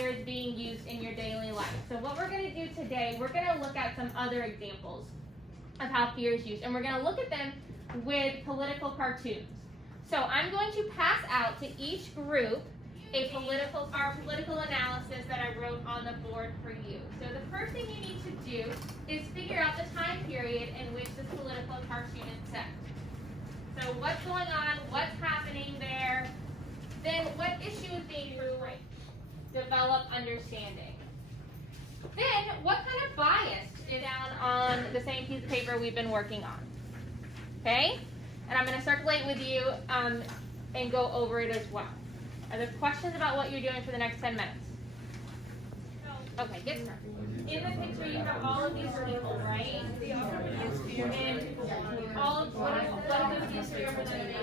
fear is being used in your daily life. So what we're going to do today, we're going to look at some other examples of how fear is used, and we're going to look at them with political cartoons. So I'm going to pass out to each group our political analysis that I wrote on the board for you. So the first thing you need to do is figure out the time period in which this political cartoon is set. So what's going on, what's happening there, then what issue is being raised. Develop understanding. Then what kind of bias is down on the same piece of paper we've been working on. Okay? And I'm going to circulate with you and go over it as well. Are there questions about what you're doing for the next 10 minutes? Okay, get started. In the picture, you have all of these people, right? And all of what is this fear representing?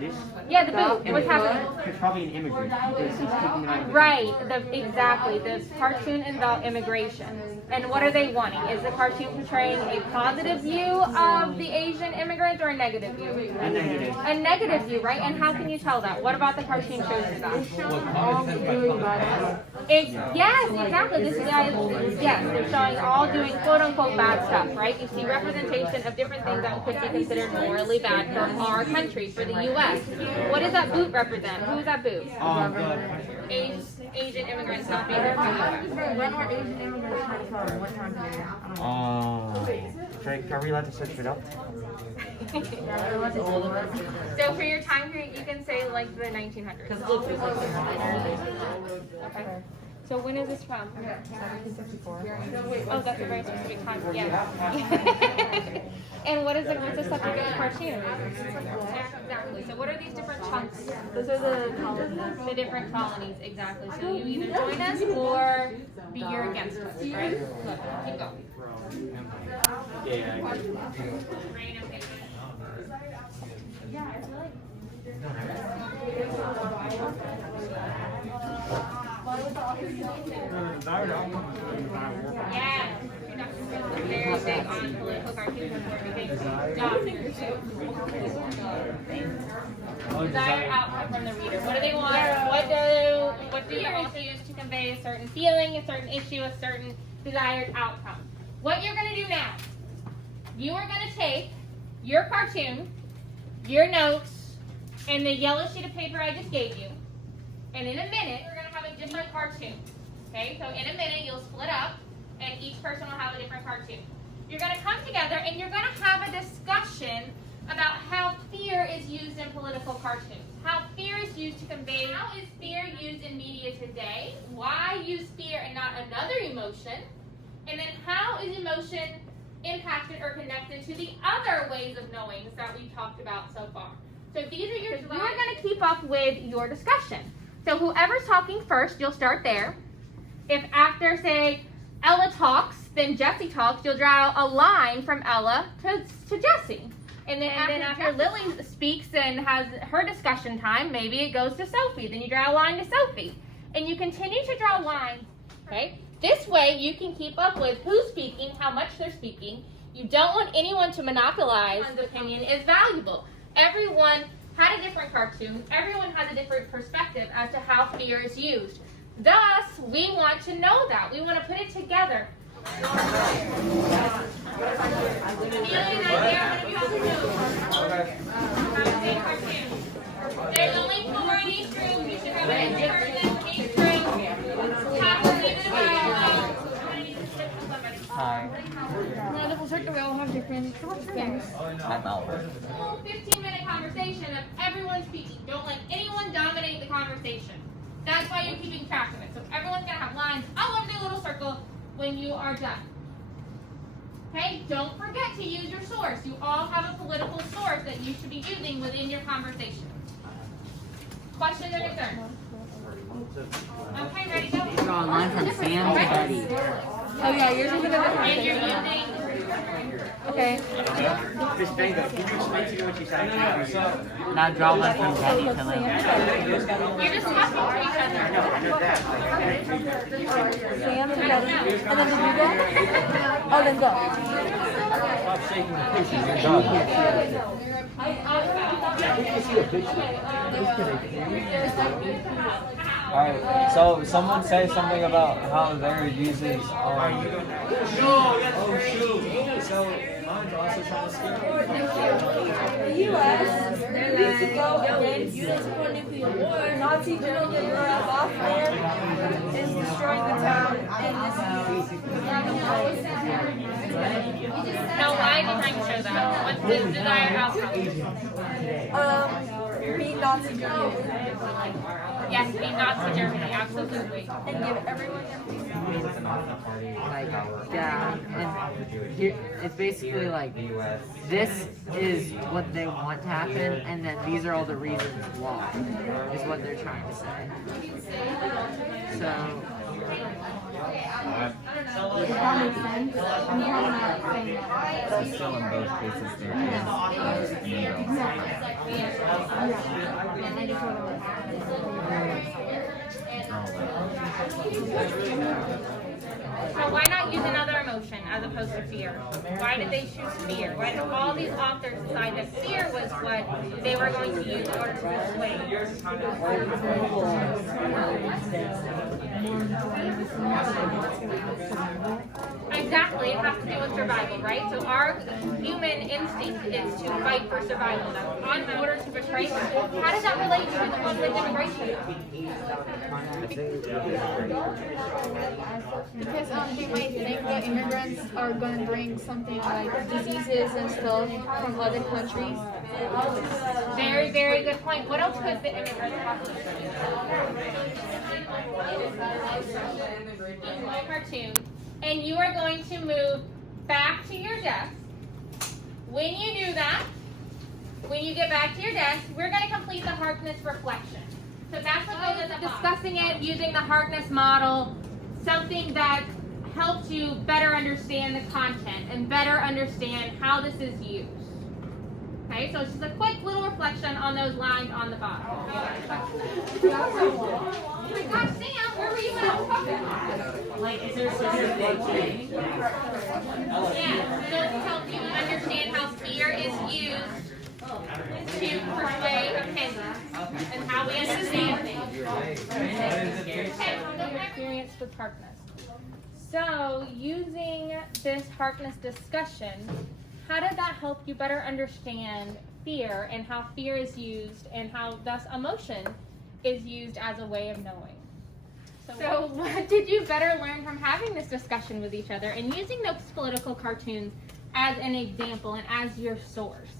This? Yeah, the boot. What's happening? It's probably an immigrant because he's kicking it. Right. Exactly. The cartoon is about immigration. And what are they wanting? Is the cartoon portraying a positive view of the Asian immigrant or a negative view? A negative. A negative view, right? And how can you tell that? What about the cartoon shows you that? Yes, exactly. This guy, yes, they're showing all doing quote-unquote bad stuff, right? You see representation of different things that could be considered morally bad for our country, for the U.S. What does that boot represent? Who is that boot? Asian immigrants not being there for the U.S. When were Asian immigrants trying to cover? What time period? Are we allowed to search it up? So for your time period, you can say like the 1900s. Okay. So when is this from? 1754. Oh, that's a very specific time. Yeah. And what's the subject of the cartoon? Yeah, exactly. So what are these different chunks? Those are the colonies. The different colonies, exactly. So you either join us or you're against us, right? Look, keep going. Yeah. Rain and paper. Yeah, I feel like. Yeah. Very big on political cartoons desired outcome from the reader. What do they want? What do you also use to convey a certain feeling, a certain issue, a certain desired outcome? What you're going to do now, you are going to take your cartoon, your notes, and the yellow sheet of paper I just gave you, and in a minute, we're going to have a different cartoon. Okay, so in a minute, you'll split up, and each person will have a different cartoon. You're going to come together, and you're going to have a discussion about how fear is used in political cartoons. How fear is used to convey, how is fear used in media today? Why use fear and not another emotion? And then how is emotion impacted or connected to the other ways of knowing that we've talked about so far? So these are your, you are going to keep up with your discussion. So whoever's talking first, you'll start there. If after, say, Ella talks, then Jessie talks, you'll draw a line from Ella to Jessie. And then after Lily speaks and has her discussion time, maybe it goes to Sophie. Then you draw a line to Sophie. And you continue to draw lines, okay? This way you can keep up with who's speaking, how much they're speaking. You don't want anyone to monopolize. Everyone's opinion is valuable. Everyone had a different cartoon. Everyone has a different perspective as to how fear is used. Thus, we want to know that. We want to put it together. There's only 4 in each group. You should have an empty person in each group. Have to leave it about. Hi. We're the full circle. We all have different things. I'm out. Full 15-minute conversation of everyone speaking. Don't let anyone dominate the conversation. That's why you're keeping track of it. So everyone's going to have lines all over the little circle when you are done. Okay? Don't forget to use your source. You all have a political source that you should be using within your conversation. Questions or concerns? Okay, ready, go. Draw a line from Sam to Betty. Oh yeah, yours is a bit And you're using... Okay. Miss Benga, can you explain to me what you said? Now draw one from Betty to Lily. You're just talking to each other. I know that. Sam to Betty. And then did you go? Oh, then go. Stop shaking the picture. You're done. How Alright, so someone say something about how there uses So mine's also trying to skip. The U.S. needs to go against support nuclear war. Nazi general General Hoffman is destroying the town in this. Now, why are you trying to show that? What's the desired outcome? Beat Nazi Germany Yes, be Nazi Germany, absolutely. and give everyone their freedom. Like, yeah, and here, it's basically like, this is what they want to happen, and then these are all the reasons why, is what they're trying to say. So, Does that make sense? I'm probably not saying that. So still in both cases there is needle. And I just want to So why not use another emotion as opposed to fear? Why did they choose fear? Why did all these authors decide that fear was what they were going to use in order to persuade? Exactly, it has to do with survival, right? So our human instinct is to fight for survival. Now, in order to betray, how does that relate to the conflict immigration? Because they might think that immigrants are going to bring something like diseases and stuff from other countries. Very, very good point. What else could the immigrants possibly bring? My cartoon. And you are going to move back to your desk. When you do that, when you get back to your desk, we're going to complete the Harkness reflection. So that's what goes into discussing it using the Harkness model, something that helps you better understand the content and better understand how this is used. Okay, so it's just a quick little reflection on those lines on the bottom. Oh my gosh, Sam, where were you at? Like, is there a specific thing? Yeah, so to help you understand how fear is used to persuade opinions and how we understand things. Okay, experience with Harkness. So, using this Harkness discussion, how did that help you better understand fear and how fear is used and how thus emotion is used as a way of knowing? So what did you better learn from having this discussion with each other and using those political cartoons as an example and as your source?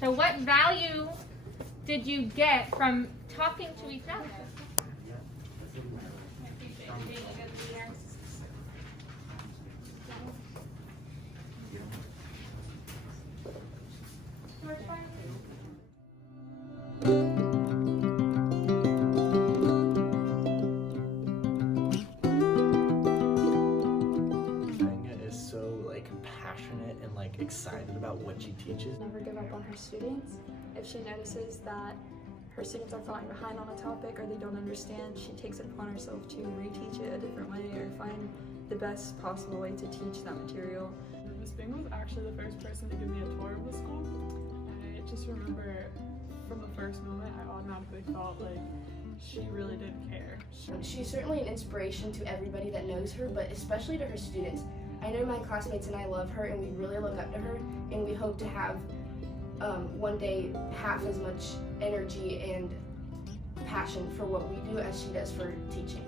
So what value did you get from talking to each other? Excited about what she teaches. Never give up on her students. If she notices that her students are falling behind on a topic or they don't understand, she takes it upon herself to reteach it a different way or find the best possible way to teach that material. Miss Benga was actually the first person to give me a tour of the school. I just remember from the first moment I automatically felt like she really did care. She's certainly an inspiration to everybody that knows her, but especially to her students. I know my classmates and I love her and we really look up to her, and we hope to have one day half as much energy and passion for what we do as she does for teaching.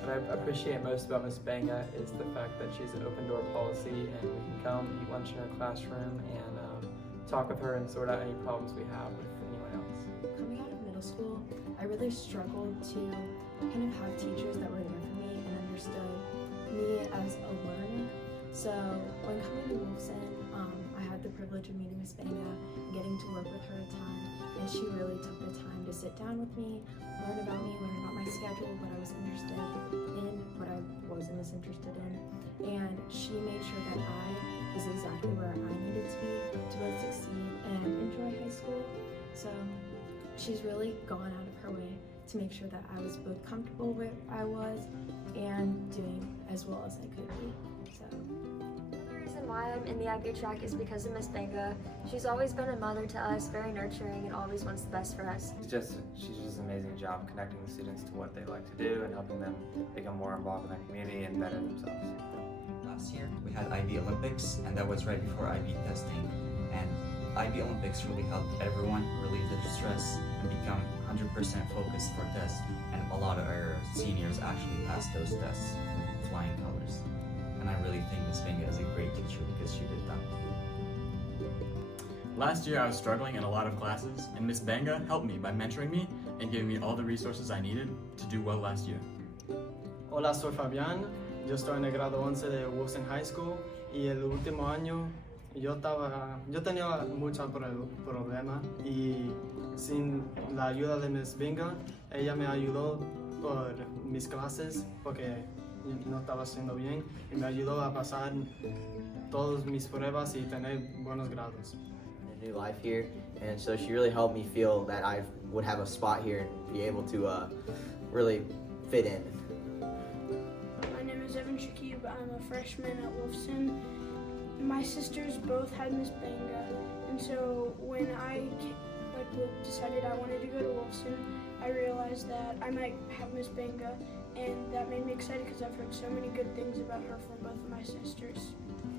What I appreciate most about Miss Benga is the fact that she's an open door policy and we can come eat lunch in her classroom and talk with her and sort out any problems we have with anyone else. Coming out of middle school, I really struggled to kind of have teachers that were there for me and understood me as a learner. So when coming to Wolfson, I had the privilege of meeting Miss Benga and getting to work with her a ton, and she really took the time to sit down with me, learn about my schedule, what I was interested in, what I wasn't as interested in, and she made sure that I was exactly where I needed to be to both succeed and enjoy high school. So she's really gone out of her way to make sure that I was both comfortable where I was and doing as well as I could be. So there is an reason why I'm in the IB track is because of Miss Benga. She's always been a mother to us, very nurturing, and always wants the best for us. She's just an amazing job connecting the students to what they like to do and helping them become more involved in their community and better themselves. Last year we had IB Olympics, and that was right before IB testing. And IB Olympics really helped everyone relieve their stress and become 100% focused for tests. And a lot of our seniors actually passed those tests with flying colors. And I really think Ms. Benga is a great teacher because she did that. Last year I was struggling in a lot of classes, and Ms. Benga helped me by mentoring me and giving me all the resources I needed to do well last year. Hola, soy Fabián. Yo estoy en el grado 11 de Wilson High School y el último año yo tenía muchos problemas y sin la ayuda de Ms. Benga, ella me ayudó por mis clases porque no estaba haciendo bien y me ayudó a pasar todas mis pruebas y tener buenos grados. A new life here, and so she really helped me feel that I would have a spot here and be able to really fit in. My name is Evan Shakib. I'm a freshman at Wolfson. My sisters both had Miss Benga, and so when I decided I wanted to go to Wolfson, I realized that I might have Miss Benga, and that made me excited because I've heard so many good things about her from both of my sisters.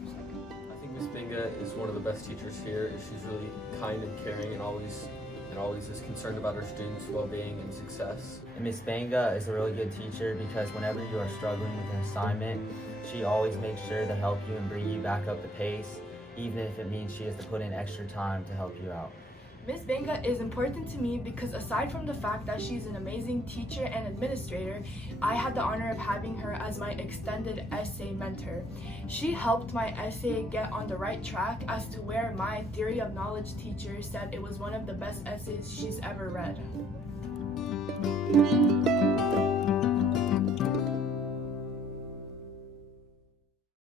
I think Miss Benga is one of the best teachers here. She's really kind and caring and always is concerned about her students' well-being and success. And Miss Benga is a really good teacher because whenever you are struggling with an assignment, she always makes sure to help you and bring you back up the pace, even if it means she has to put in extra time to help you out. Miss Benga is important to me because aside from the fact that she's an amazing teacher and administrator, I had the honor of having her as my extended essay mentor. She helped my essay get on the right track as to where my theory of knowledge teacher said it was one of the best essays she's ever read.